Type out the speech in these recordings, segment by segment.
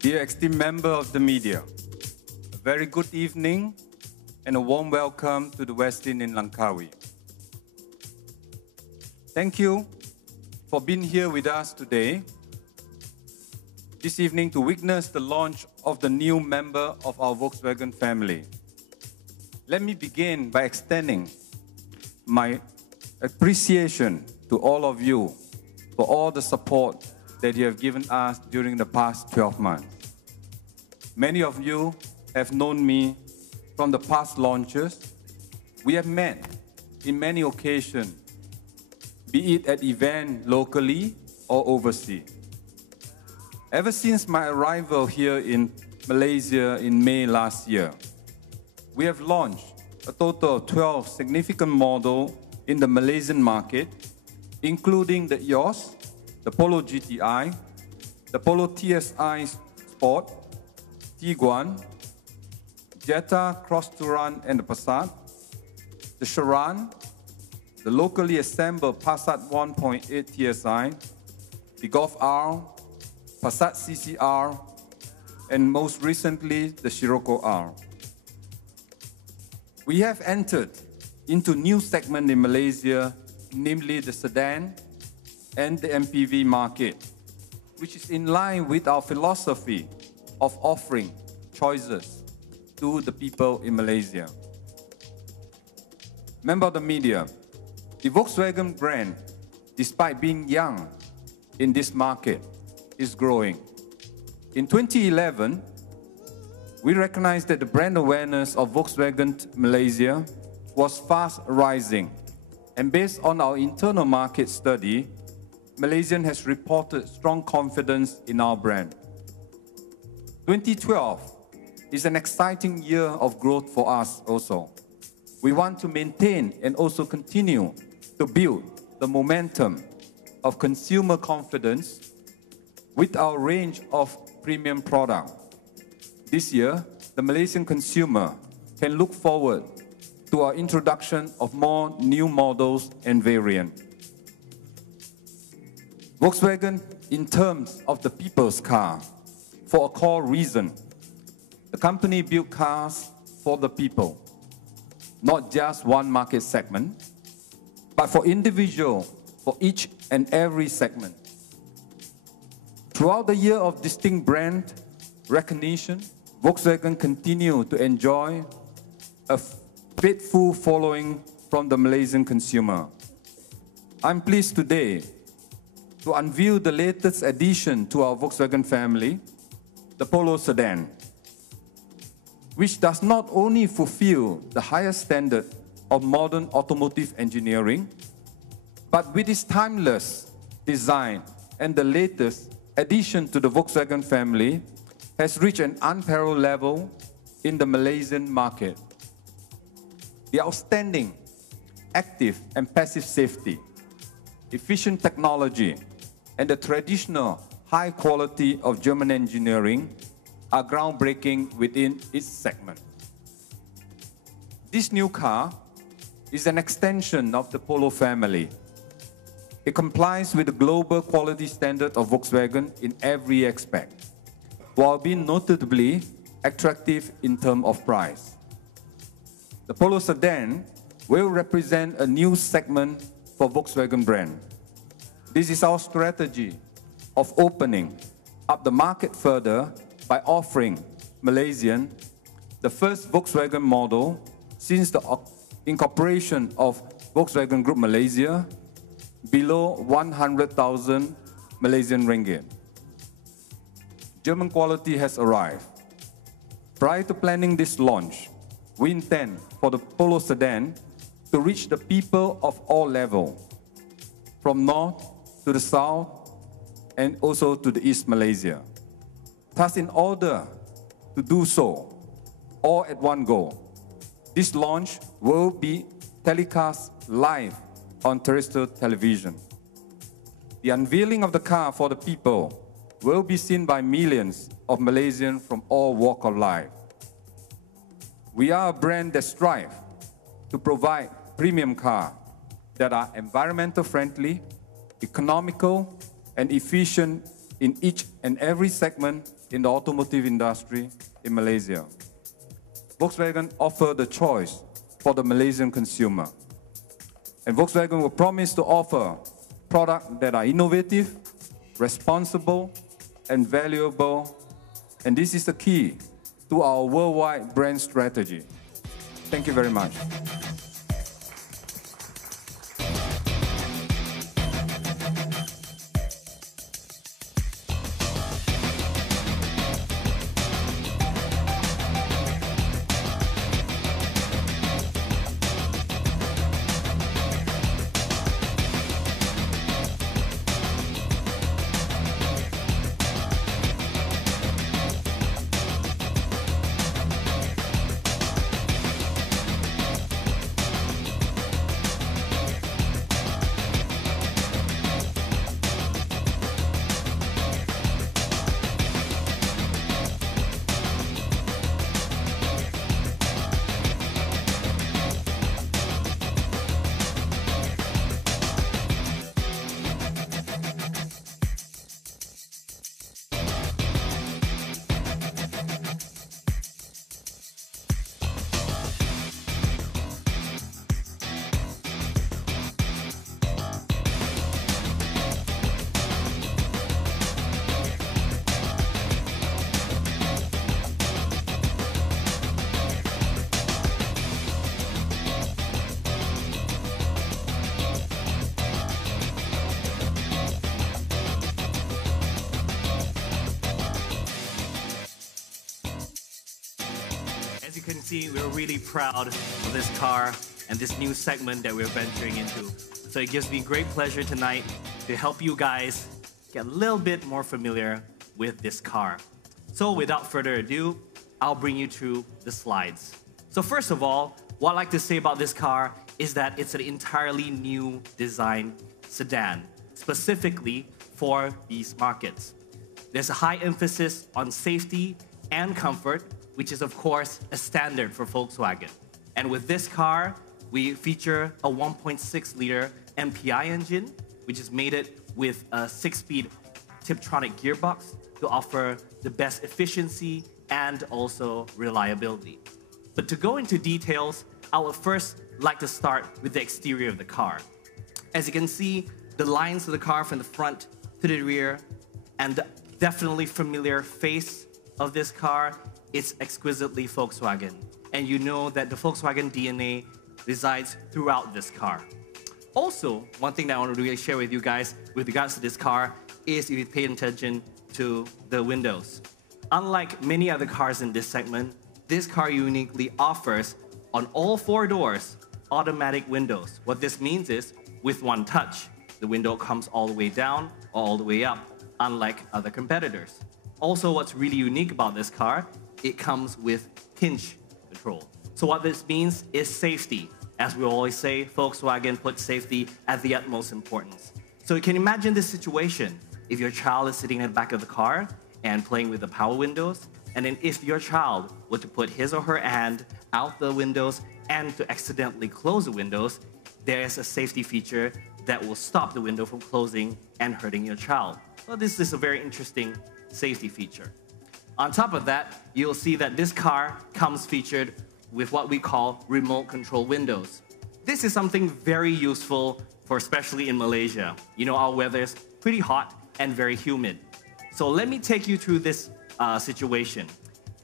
Dear esteemed member of the media, a very good evening and a warm welcome to the Westin in Langkawi. Thank you for being here with us today, this evening, to witness the launch of the new member of our Volkswagen family. Let me begin by extending my appreciation to all of you for all the support that you have given us during the past 12 months. Many of you have known me from the past launches. We have met in many occasions, be it at events locally or overseas. Ever since my arrival here in Malaysia in May last year, we have launched a total of 12 significant models in the Malaysian market, including the EOS, the Polo GTI, the Polo TSI Sport, Tiguan, Jetta, Cross Touran and the Passat, the Charan, the locally assembled Passat 1.8 TSI, the Golf R, Passat CCR, and most recently the Scirocco R. We have entered into new segment in Malaysia, namely the sedan and the MPV market, which is in line with our philosophy of offering choices to the people in Malaysia. Member of the media, the Volkswagen brand, despite being young in this market, is growing. In 2011, we recognized that the brand awareness of Volkswagen Malaysia was fast rising, and based on our internal market study, Malaysian has reported strong confidence in our brand. 2012 is an exciting year of growth for us also. We want to maintain and also continue to build the momentum of consumer confidence with our range of premium products. This year, the Malaysian consumer can look forward to our introduction of more new models and variants. Volkswagen, in terms of the people's car, for a core reason, the company built cars for the people, not just one market segment, but for individual, for each and every segment. Throughout the year of distinct brand recognition, Volkswagen continued to enjoy a faithful following from the Malaysian consumer. I'm pleased today to unveil the latest addition to our Volkswagen family, the Polo Sedan, which does not only fulfill the highest standard of modern automotive engineering, but with its timeless design and the latest addition to the Volkswagen family, has reached an unparalleled level in the Malaysian market. The outstanding active and passive safety, efficient technology, and the traditional high quality of German engineering are groundbreaking within its segment. This new car is an extension of the Polo family. It complies with the global quality standard of Volkswagen in every aspect, while being notably attractive in terms of price. The Polo Sedan will represent a new segment for Volkswagen brand. This is our strategy of opening up the market further by offering Malaysian the first Volkswagen model since the incorporation of Volkswagen Group Malaysia below 100,000 Malaysian ringgit. German quality has arrived. Prior to planning this launch, we intend for the Polo Sedan to reach the people of all levels, from north to the south and also to the East Malaysia. Thus, in order to do so, all at one go, this launch will be telecast live on terrestrial television. The unveiling of the car for the people will be seen by millions of Malaysians from all walks of life. We are a brand that strives to provide premium cars that are environmental friendly, economical, and efficient in each and every segment in the automotive industry in Malaysia. Volkswagen offers the choice for the Malaysian consumer. And Volkswagen will promise to offer products that are innovative, responsible, and valuable. And this is the key to our worldwide brand strategy. Thank you very much. As you can see, we're really proud of this car and this new segment that we're venturing into. So it gives me great pleasure tonight to help you guys get a little bit more familiar with this car. So without further ado, I'll bring you through the slides. So first of all, what I'd like to say about this car is that it's an entirely new design sedan, specifically for these markets. There's a high emphasis on safety and comfort, which is of course a standard for Volkswagen. And with this car, we feature a 1.6-liter MPI engine, which is mated with a 6-speed Tiptronic gearbox to offer the best efficiency and also reliability. But to go into details, I would first like to start with the exterior of the car. As you can see, the lines of the car from the front to the rear, and the definitely familiar face of this car, it's exquisitely Volkswagen. And you know that the Volkswagen DNA resides throughout this car. Also, one thing that I want to really share with you guys with regards to this car is if you pay attention to the windows. Unlike many other cars in this segment, this car uniquely offers on all 4 doors automatic windows. What this means is with one touch, the window comes all the way down or all the way up, unlike other competitors. Also, what's really unique about this car, it comes with hinge control. So what this means is safety. As we always say, Volkswagen puts safety at the utmost importance. So you can imagine this situation. If your child is sitting in the back of the car and playing with the power windows, and then if your child were to put his or her hand out the windows and to accidentally close the windows, there is a safety feature that will stop the window from closing and hurting your child. So this is a very interesting safety feature. On top of that, you'll see that this car comes featured with what we call remote control windows. This is something very useful for especially in Malaysia. You know, our weather is pretty hot and very humid. So let me take you through this situation.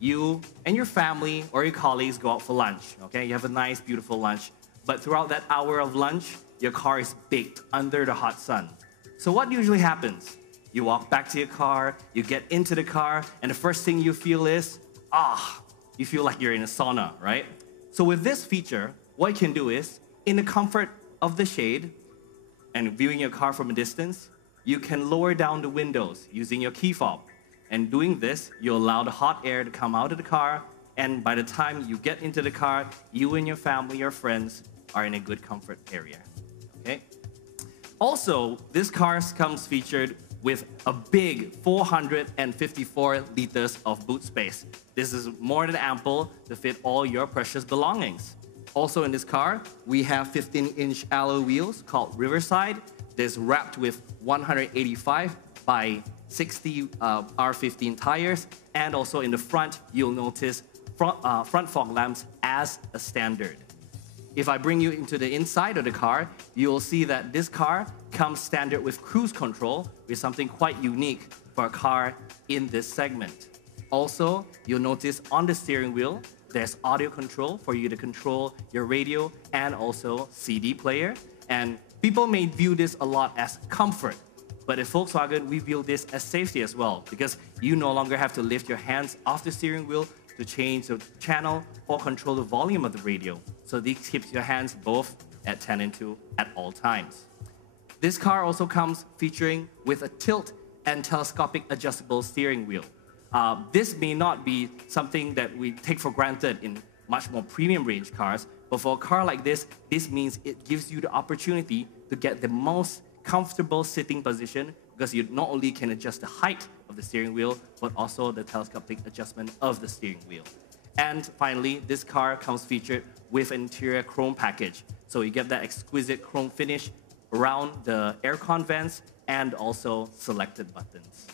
You and your family or your colleagues go out for lunch, okay? You have a nice, beautiful lunch. But throughout that hour of lunch, your car is baked under the hot sun. So what usually happens? You walk back to your car, you get into the car, and the first thing you feel is, you feel like you're in a sauna, right? So with this feature, what you can do is, in the comfort of the shade, and viewing your car from a distance, you can lower down the windows using your key fob. And doing this, you allow the hot air to come out of the car, and by the time you get into the car, you and your family or friends are in a good comfort area, okay? Also, this car comes featured with a big 454 liters of boot space. This is more than ample to fit all your precious belongings. Also in this car, we have 15-inch alloy wheels called Riverside. This wrapped with 185 by 60 R15 tires, and also in the front, you'll notice front fog lamps as a standard. If I bring you into the inside of the car, you'll see that this car comes standard with cruise control, which is something quite unique for a car in this segment. Also, you'll notice on the steering wheel, there's audio control for you to control your radio and also CD player. And people may view this a lot as comfort, but at Volkswagen, we view this as safety as well, because you no longer have to lift your hands off the steering wheel to change the channel or control the volume of the radio. So this keeps your hands both at 10 and 2 at all times. This car also comes featuring with a tilt and telescopic adjustable steering wheel. This may not be something that we take for granted in much more premium range cars, but for a car like this means it gives you the opportunity to get the most comfortable sitting position, because you not only can adjust the height of the steering wheel, but also the telescopic adjustment of the steering wheel. And finally, this car comes featured with an interior chrome package. So you get that exquisite chrome finish around the aircon vents and also selected buttons.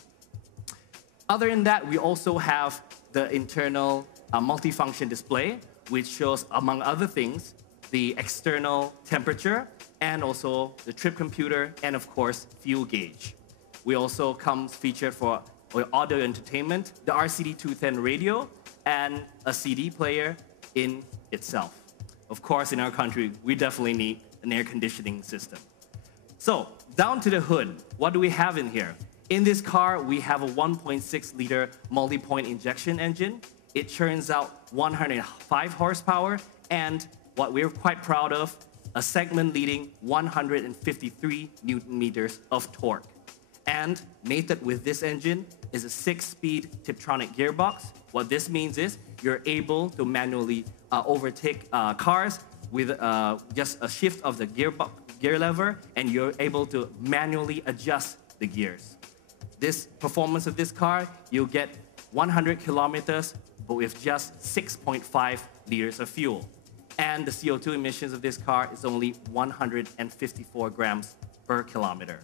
Other than that, we also have the internal multifunction display, which shows, among other things, the external temperature and also the trip computer and, of course, fuel gauge. We also comes featured for audio entertainment, the RCD210 radio, and a CD player in itself. Of course, in our country, we definitely need an air conditioning system. So, down to the hood, what do we have in here? In this car, we have a 1.6-liter multi-point injection engine. It churns out 105 horsepower, and what we're quite proud of, a segment-leading 153 Newton meters of torque. And mated with this engine is a 6-speed Tiptronic gearbox. What this means is you're able to manually overtake cars with just a shift of the gear lever, and you're able to manually adjust the gears. This performance of this car, you'll get 100 kilometers, but with just 6.5 liters of fuel. And the CO2 emissions of this car is only 154 grams per kilometer.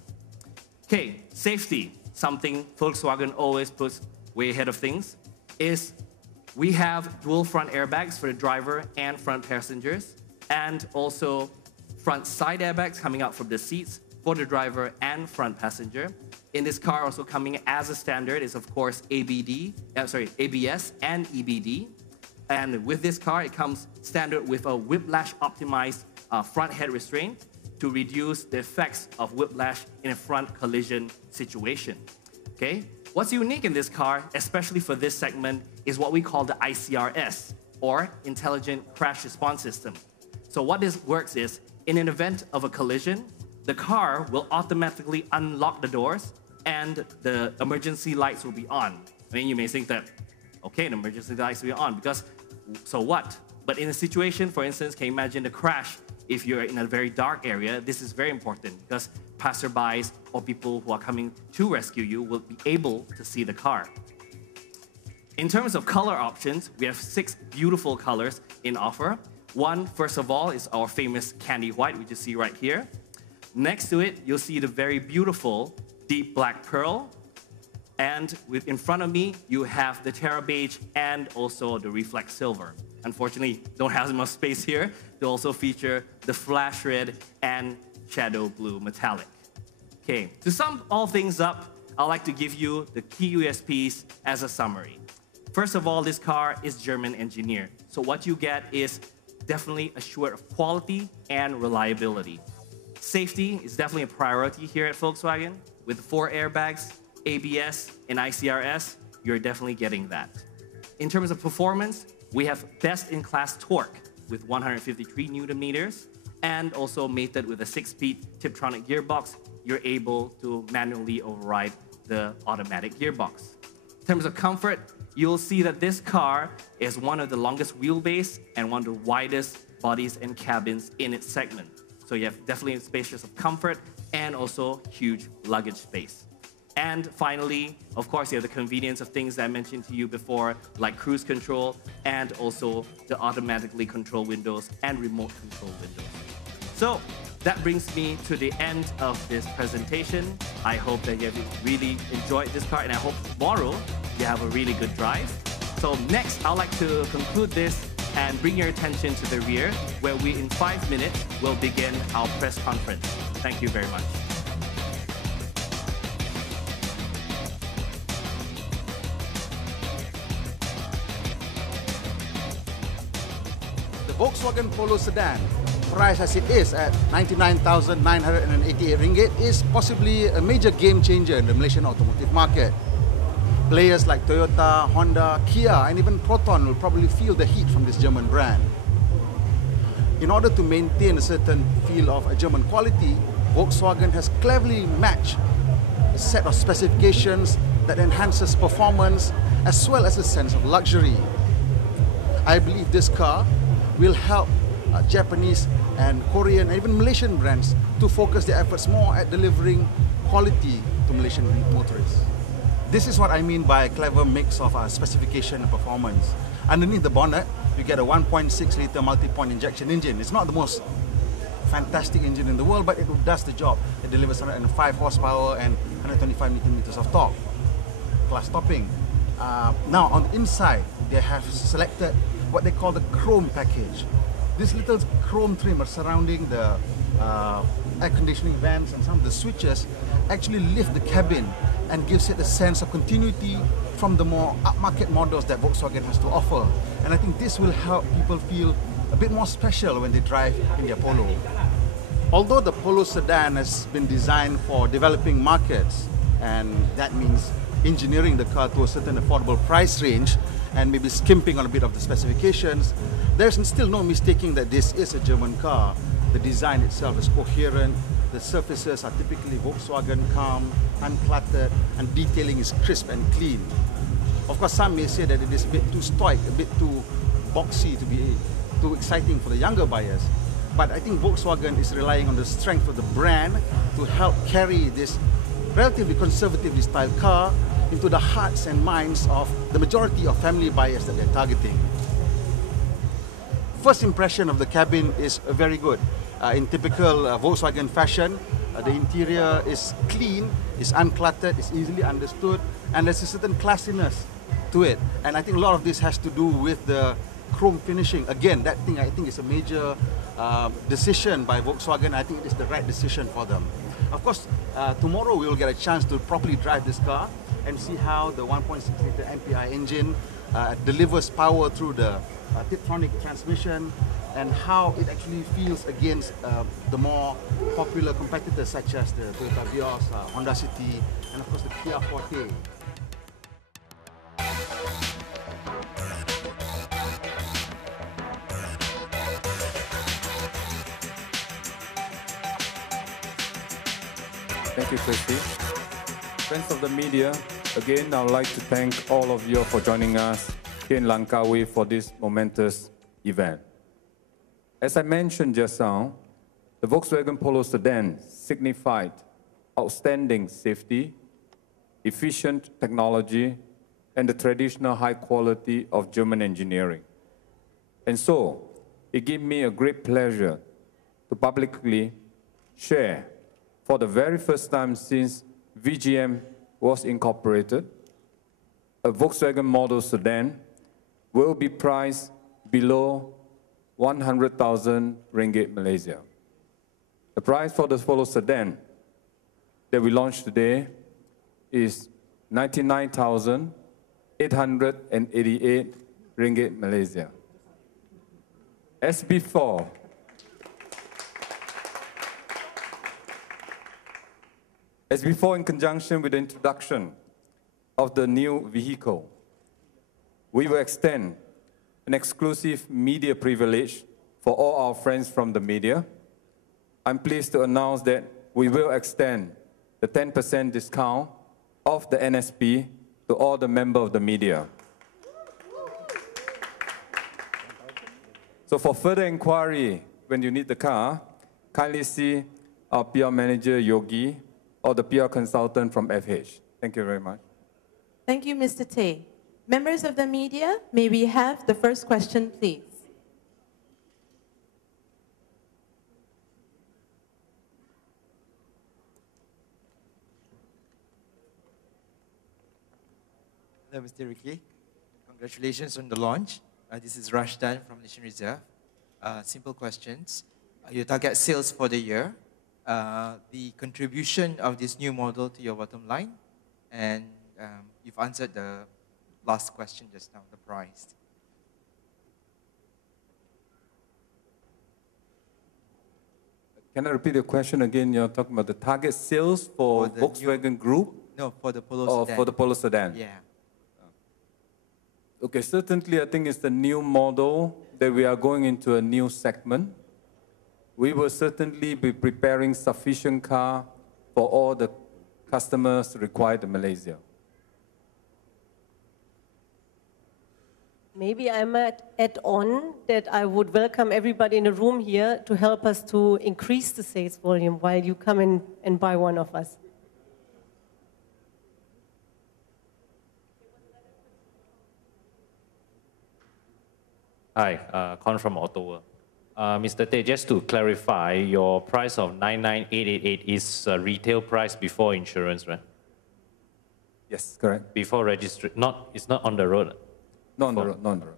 Okay, safety, something Volkswagen always puts way ahead of things, is we have dual front airbags for the driver and front passengers, and also front side airbags coming out from the seats for the driver and front passenger. In this car, also coming as a standard is, of course, ABS and EBD. And with this car, it comes standard with a whiplash-optimized front head restraint to reduce the effects of whiplash in a front collision situation. Okay? What's unique in this car, especially for this segment, is what we call the ICRS, or Intelligent Crash Response System. So what this works is, in an event of a collision, the car will automatically unlock the doors and the emergency lights will be on. I mean, you may think that, okay, the emergency lights will be on because, so what? But in a situation, for instance, can you imagine the crash if you're in a very dark area? This is very important because passerbys or people who are coming to rescue you will be able to see the car. In terms of color options, we have 6 beautiful colors in offer. One, first of all, is our famous candy white, which you see right here. Next to it, you'll see the very beautiful deep black pearl. And in front of me, you have the Terra beige and also the reflex silver. Unfortunately, don't have enough space here to also feature the flash red and shadow blue metallic. Okay, to sum all things up, I'd like to give you the key USPs as a summary. First of all, this car is German engineered. So what you get is definitely assured of quality and reliability. Safety is definitely a priority here at Volkswagen. With 4 airbags, ABS, and ICRS, you're definitely getting that. In terms of performance, we have best-in-class torque with 153 Newton meters, and also mated with a 6-speed Tiptronic gearbox, you're able to manually override the automatic gearbox. In terms of comfort, you'll see that this car is one of the longest wheelbase and one of the widest bodies and cabins in its segment. So you have definitely spacious of comfort and also huge luggage space. And finally, of course, you have the convenience of things that I mentioned to you before, like cruise control and also the automatically control windows and remote control windows. So that brings me to the end of this presentation. I hope that you have really enjoyed this car, and I hope tomorrow you have a really good drive. So next, I'd like to conclude this and bring your attention to the rear, where we, in 5 minutes, will begin our press conference. Thank you very much. The Volkswagen Polo Sedan, priced as it is at 99,988 ringgit, is possibly a major game changer in the Malaysian automotive market. Players like Toyota, Honda, Kia, and even Proton will probably feel the heat from this German brand. In order to maintain a certain feel of a German quality, Volkswagen has cleverly matched a set of specifications that enhances performance as well as a sense of luxury. I believe this car will help Japanese and Korean and even Malaysian brands to focus their efforts more at delivering quality to Malaysian motorists. This is what I mean by a clever mix of specification and performance. Underneath the bonnet, you get a 1.6-litre multi-point injection engine. It's not the most fantastic engine in the world, but it does the job. It delivers 105 horsepower and 125 Nm of torque, class topping. Now, on the inside, they have selected what they call the chrome package. This little chrome trim surrounding the air conditioning vents and some of the switches actually lift the cabin and gives it a sense of continuity from the more upmarket models that Volkswagen has to offer. And I think this will help people feel a bit more special when they drive in their Polo. Although the Polo Sedan has been designed for developing markets, and that means engineering the car to a certain affordable price range and maybe skimping on a bit of the specifications, there's still no mistaking that this is a German car. The design itself is coherent, the surfaces are typically Volkswagen calm, uncluttered, and detailing is crisp and clean. Of course, some may say that it is a bit too stoic, a bit too boxy to be too exciting for the younger buyers. But I think Volkswagen is relying on the strength of the brand to help carry this relatively conservatively styled car into the hearts and minds of the majority of family buyers that they're targeting. First impression of the cabin is very good. In typical Volkswagen fashion, the interior is clean, is uncluttered, is easily understood, and there's a certain classiness to it. And I think a lot of this has to do with the chrome finishing. Again, that thing I think is a major decision by Volkswagen. I think it is the right decision for them. Of course, tomorrow we will get a chance to properly drive this car and see how the 1.6-litre MPI engine delivers power through the Tiptronic transmission, and how it actually feels against the more popular competitors such as the Toyota Vios, Honda City, and of course the Kia Forte. Thank you, Christy. Friends of the media, again, I would like to thank all of you for joining us here in Langkawi for this momentous event. As I mentioned just now, the Volkswagen Polo Sedan signified outstanding safety, efficient technology, and the traditional high quality of German engineering. And so, it gave me a great pleasure to publicly share, for the very first time since VGM was incorporated, a Volkswagen model sedan will be priced below 100,000 ringgit Malaysia. The price for the Polo Sedan that we launched today is 99,888 ringgit Malaysia. As before, in conjunction with the introduction of the new vehicle, we will extend an exclusive media privilege for all our friends from the media. I'm pleased to announce that we will extend the 10% discount of the NSP to all the members of the media. So for further inquiry, when you need the car, kindly see our PR manager, Yogi, or the PR consultant from FH. Thank you very much. Thank you, Mr. Tay. Members of the media, may we have the first question, please? Hello, Mr. Ricky. Congratulations on the launch. This is Rashdan from Nation Reserve. Simple questions. Your target sales for the year, the contribution of this new model to your bottom line, and you've answered the last question just now, the price. Can I repeat the question again? You're talking about the target sales for Volkswagen Group? No, for the Polo or Sedan. for the Polo Sedan? Yeah. Okay, certainly I think it's the new model that we are going into a new segment. We will certainly be preparing sufficient car for all the customers required in Malaysia. Maybe I might add on that I would welcome everybody in the room here to help us to increase the sales volume while you come in and buy one of us. Hi, Con from Ottawa. Mr. Tay, just to clarify, your price of 99,888 is a retail price before insurance, right? Yes, correct. Before registry, it's not on the road. Not on the road, not on the road.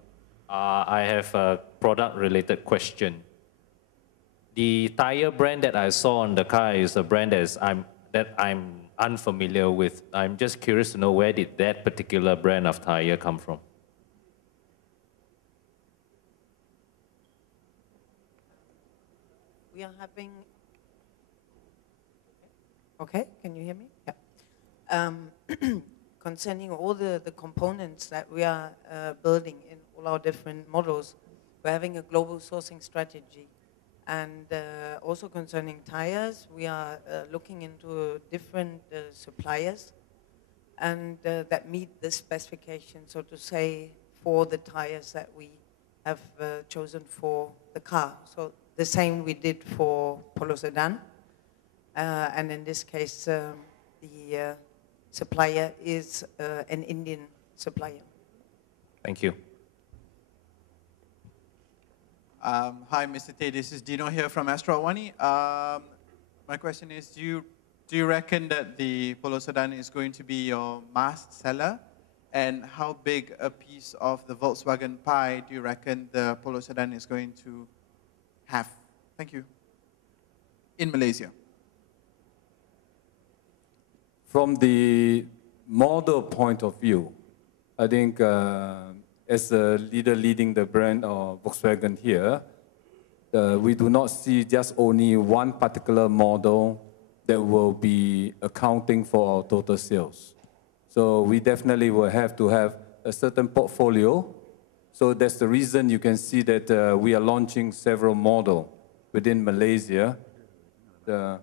I have a product-related question. The tire brand that I saw on the car is a brand that I'm unfamiliar with. I'm just curious to know, where did that particular brand of tire come from? We are having, okay, can you hear me? Yeah. Concerning all the components that we are building in all our different models, we're having a global sourcing strategy. And also concerning tires, we are looking into different suppliers and that meet the specifications, so to say, for the tires that we have chosen for the car. So the same we did for Polo Sedan. And in this case, the supplier is an Indian supplier. Thank you. Hi, Mr. Tay. This is Dino here from Astro Awani. My question is, do you reckon that the Polo Sedan is going to be your mass seller? And how big a piece of the Volkswagen pie do you reckon the Polo Sedan is going to have? Thank you. In Malaysia. From the model point of view, I think as a leader leading the brand of Volkswagen here, we do not see just only one particular model that will be accounting for our total sales. So we definitely will have to have a certain portfolio. So that's the reason you can see that we are launching several models within Malaysia to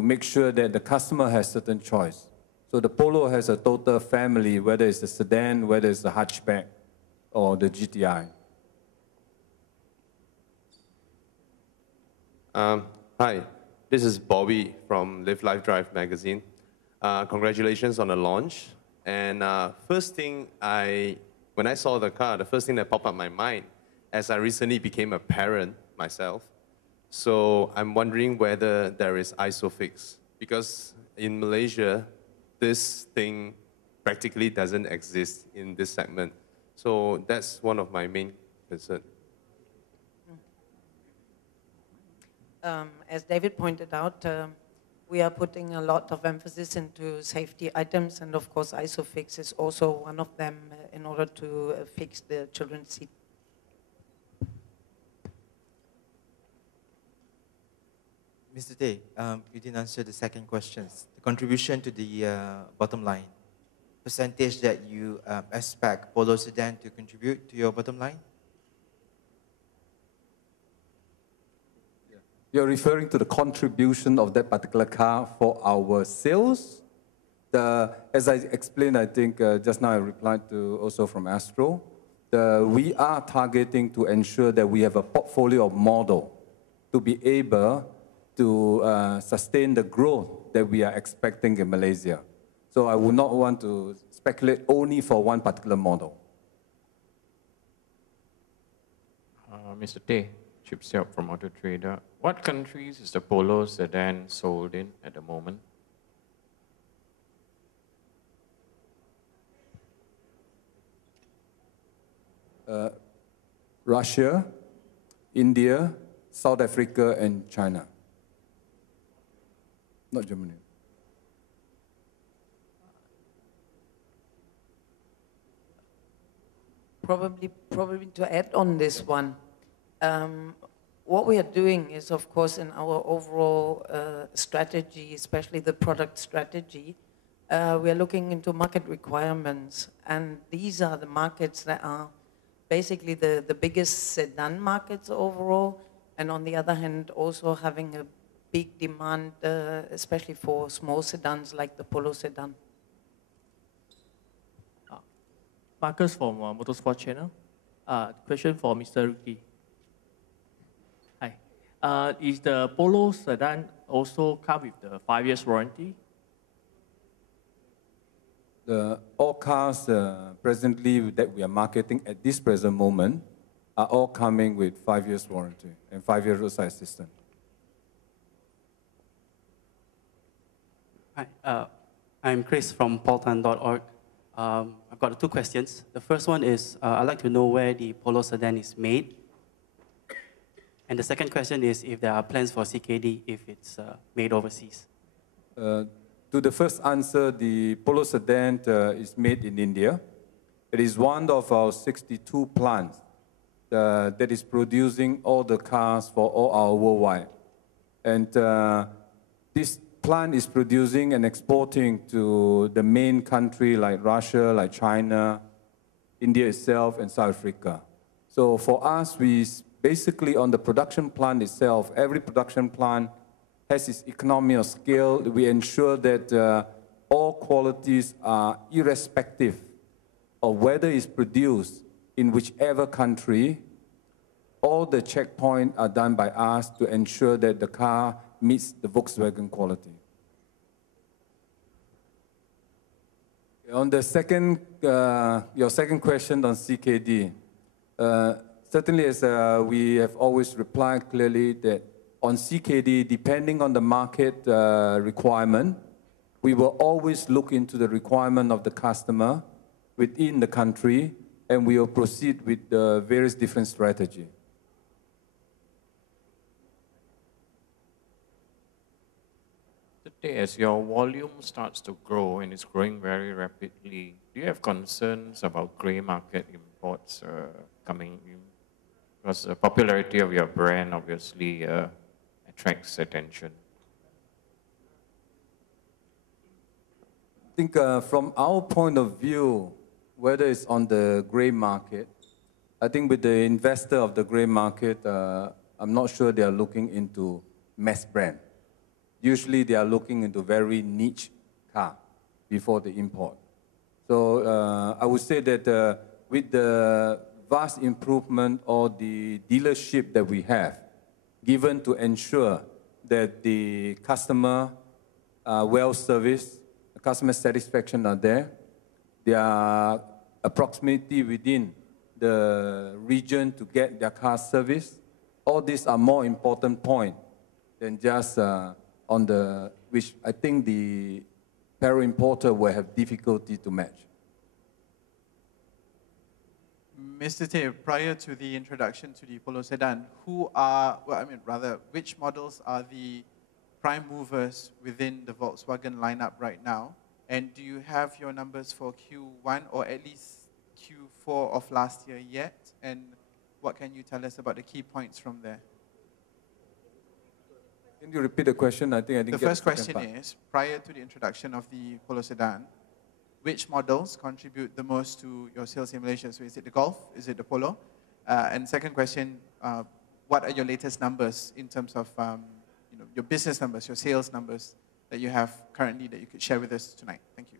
make sure that the customer has certain choice. So the Polo has a total family, whether it's a sedan, whether it's a hatchback, or the GTI. Hi, this is Bobby from Live Life Drive magazine. Congratulations on the launch. And first thing, when I saw the car, the first thing that popped up in my mind, as I recently became a parent myself, so I'm wondering whether there is ISOFIX, because in Malaysia, this thing practically doesn't exist in this segment. So that's one of my main concerns. As David pointed out, we are putting a lot of emphasis into safety items, and of course ISOFIX is also one of them in order to fix the children's seat. Mr. Tay, you didn't answer the second question. The contribution to the bottom line, percentage that you expect Polo Sedan to contribute to your bottom line? You're referring to the contribution of that particular car for our sales? As I explained, I think just now I replied to also from Astro, we are targeting to ensure that we have a portfolio of model to be able to sustain the growth that we are expecting in Malaysia. So I would not want to speculate only for one particular model. Mr. Tay, Chip Siop from Auto Trader. What countries is the Polo Sedan sold in at the moment? Russia, India, South Africa, and China. Not Germany. Probably to add on this one, what we are doing is, of course, in our overall strategy, especially the product strategy, we are looking into market requirements, and these are the markets that are basically the biggest sedan markets overall, and on the other hand, also having a big demand, especially for small sedans like the Polo Sedan. Marcus from Motorsport Channel. Question for Mr. Ricky. Hi. Is the Polo Sedan also come with the 5 years warranty? All cars presently that we are marketing at this present moment are all coming with 5 years warranty and 5-year roadside assistance. Hi, I'm Chris from paultan.org. I've got 2 questions. The first one is, I'd like to know where the Polo Sedan is made. And the second question is if there are plans for CKD if it's made overseas. To the first answer, the Polo Sedan is made in India. It is one of our 62 plants that is producing all the cars for all our worldwide. And this plant is producing and exporting to the main country like Russia, like China, India itself, and South Africa. So for us, we basically on the production plant itself, every production plant has its economy of scale. We ensure that all qualities are irrespective of whether it's produced in whichever country. All the checkpoints are done by us to ensure that the car meets the Volkswagen quality. On the second, your second question on CKD, certainly as we have always replied clearly that on CKD, depending on the market requirement, we will always look into the requirement of the customer within the country, and we will proceed with the various different strategies. As your volume starts to grow and it's growing very rapidly, do you have concerns about grey market imports coming in? Because the popularity of your brand obviously attracts attention. I think from our point of view, whether it's on the grey market, I think with the investor of the grey market, I'm not sure they are looking into mass brand. Usually they are looking into very niche car before the import. So I would say that with the vast improvement or the dealership that we have, given to ensure that the customer are well serviced, the customer satisfaction are there, they are approximately within the region to get their car serviced. All these are more important points than just on the, which I think the apparel importer will have difficulty to match. Mr. Tay, prior to the introduction to the Polo Sedan, which models are the prime movers within the Volkswagen lineup right now? And do you have your numbers for Q1 or at least Q4 of last year yet? And what can you tell us about the key points from there? Can you repeat the question? I think I didn't get the first question is, prior to the introduction of the Polo Sedan, which models contribute the most to your sales in Malaysia? So is it the Golf? Is it the Polo? And second question, what are your latest numbers in terms of your business numbers, your sales numbers that you have currently that you could share with us tonight? Thank you.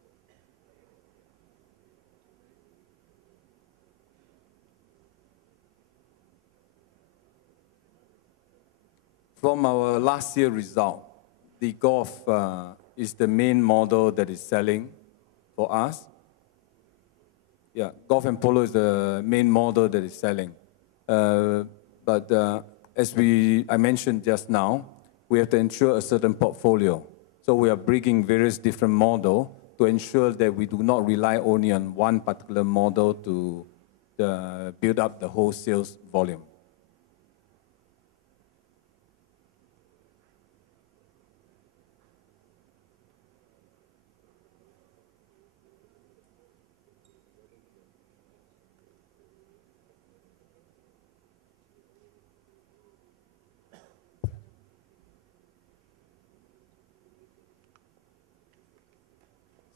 From our last year result, the Golf is the main model that is selling for us. Yeah, Golf and Polo is the main model that is selling. But as I mentioned just now, we have to ensure a certain portfolio. So we are bringing various different models to ensure that we do not rely only on one particular model to build up the whole sales volume.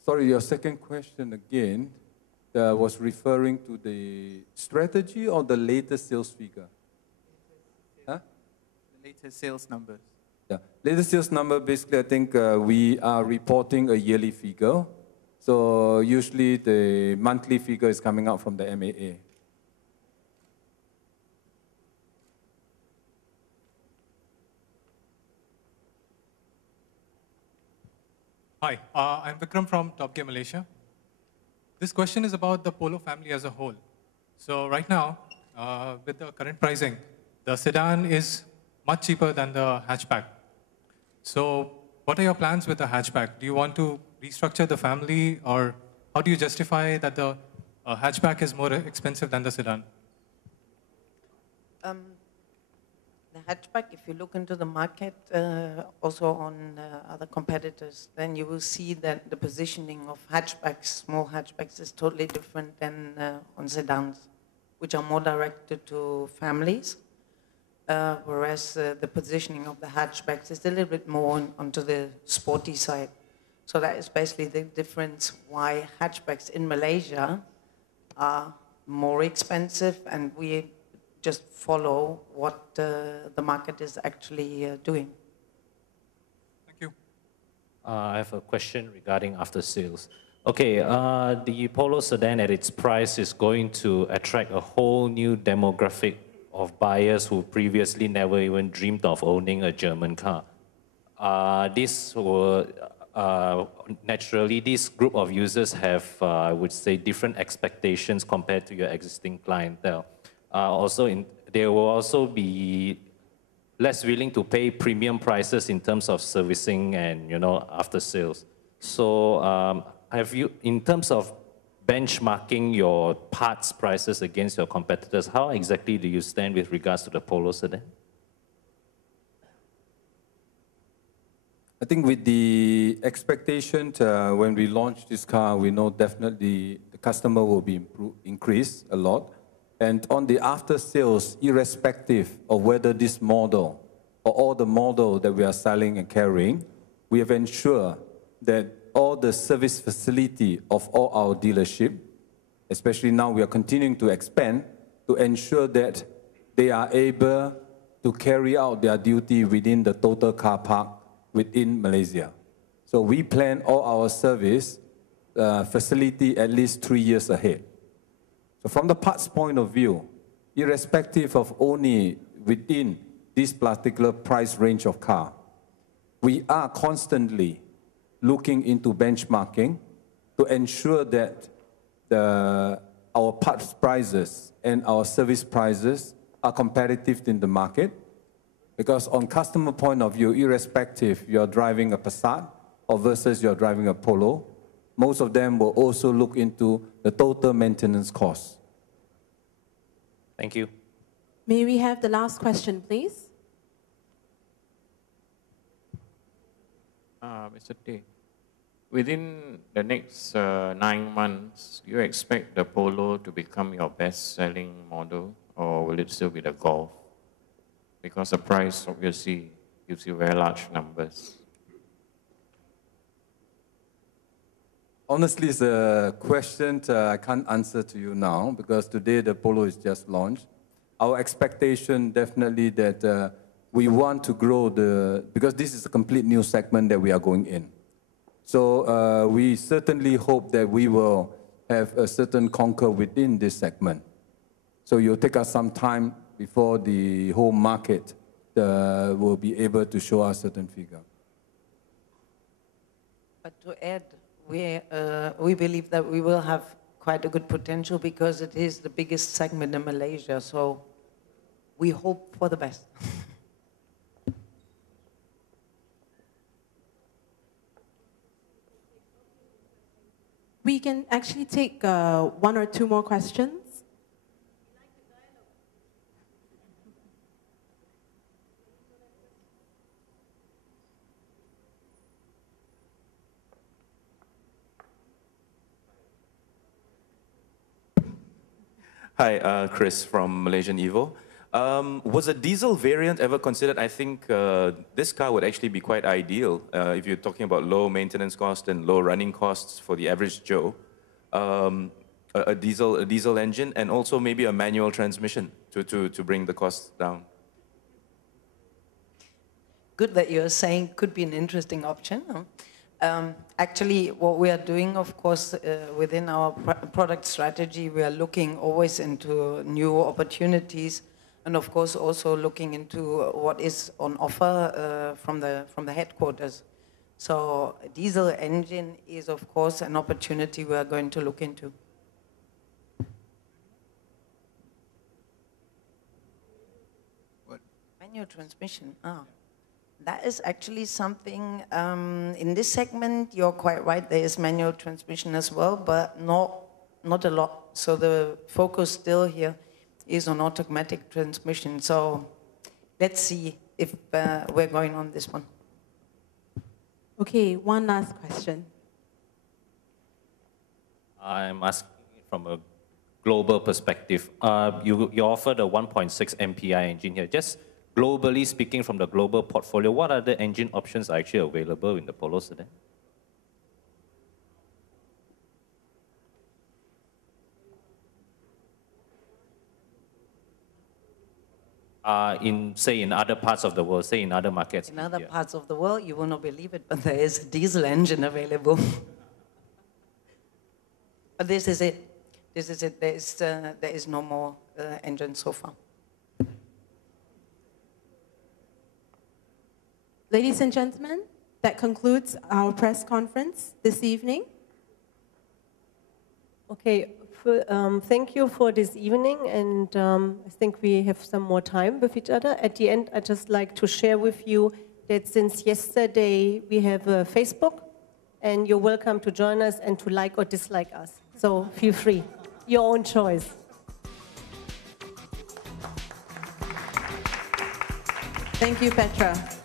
Sorry, your second question again was referring to the strategy or the latest sales figure? Huh? The latest sales numbers. Yeah, latest sales number, basically, I think we are reporting a yearly figure. So usually the monthly figure is coming out from the MAA. Hi, I'm Vikram from Top Gear Malaysia. This question is about the Polo family as a whole. So right now, with the current pricing, the sedan is much cheaper than the hatchback. So what are your plans with the hatchback? Do you want to restructure the family, or how do you justify that the hatchback is more expensive than the sedan? The hatchback, if you look into the market, also on other competitors, then you will see that the positioning of hatchbacks, small hatchbacks, is totally different than on sedans, which are more directed to families, whereas the positioning of the hatchbacks is a little bit more onto the sporty side. So that is basically the difference why hatchbacks in Malaysia are more expensive, and we just follow what the market is actually doing. Thank you. I have a question regarding after sales. Okay, the Polo Sedan at its price is going to attract a whole new demographic of buyers who previously never even dreamed of owning a German car. This will, naturally, this group of users have, I would say, different expectations compared to your existing clientele. They will also be less willing to pay premium prices in terms of servicing and after sales. So have you, in terms of benchmarking your parts prices against your competitors, how exactly do you stand with regards to the Polo Sedan? I think with the expectation when we launch this car, we know definitely the customer will be increased a lot. And on the after sales, irrespective of whether this model or all the model that we are selling and carrying, we have ensured that all the service facility of all our dealership, especially now we are continuing to expand, to ensure that they are able to carry out their duty within the total car park within Malaysia. So we plan all our service facility at least 3 years ahead. So from the parts point of view, irrespective of only within this particular price range of car, we are constantly looking into benchmarking to ensure that our parts prices and our service prices are competitive in the market. Because on customer point of view, irrespective you're driving a Passat or versus you're driving a Polo, most of them will also look into the total maintenance cost. Thank you. May we have the last question, please? Mr. Teh, within the next 9 months, do you expect the Polo to become your best-selling model, or will it still be the Golf? Because the price obviously gives you very large numbers. Honestly, it's a question I can't answer to you now because today the Polo is just launched. Our expectation definitely that we want to grow because this is a complete new segment that we are going in. So we certainly hope that we will have a certain conquer within this segment. So it'll take us some time before the whole market will be able to show us certain figure. But to add, we believe that we will have quite a good potential because it is the biggest segment in Malaysia. So we hope for the best. We can actually take 1 or 2 more questions. Hi, Chris from Malaysian Evo. Was a diesel variant ever considered? I think this car would actually be quite ideal if you're talking about low maintenance cost and low running costs for the average Joe. A diesel engine, and also maybe a manual transmission to bring the costs down. Good that you're saying could be an interesting option. Actually, what we are doing, of course, within our product strategy, we are looking always into new opportunities, and of course also looking into what is on offer from the headquarters. So a diesel engine is, of course, an opportunity we are going to look into. What? Manual transmission. That is actually something, in this segment, you're quite right, there is manual transmission as well, but not a lot. So the focus still here is on automatic transmission. So let's see if we're going on this one. Okay, one last question. I'm asking from a global perspective. You offered a 1.6 MPI engine here. Just globally speaking, from the global portfolio, what other engine options are actually available in the Polo Sedan? In other parts of the world, say in other markets. In other parts of the world, you will not believe it, but there is a diesel engine available. But this is it. This is it. There is no more engine so far. Ladies and gentlemen, that concludes our press conference this evening. Okay, thank you for this evening, and I think we have some more time with each other. At the end, I'd just like to share with you that since yesterday we have a Facebook, and you're welcome to join us and to like or dislike us. So feel free, your own choice. Thank you, Petra.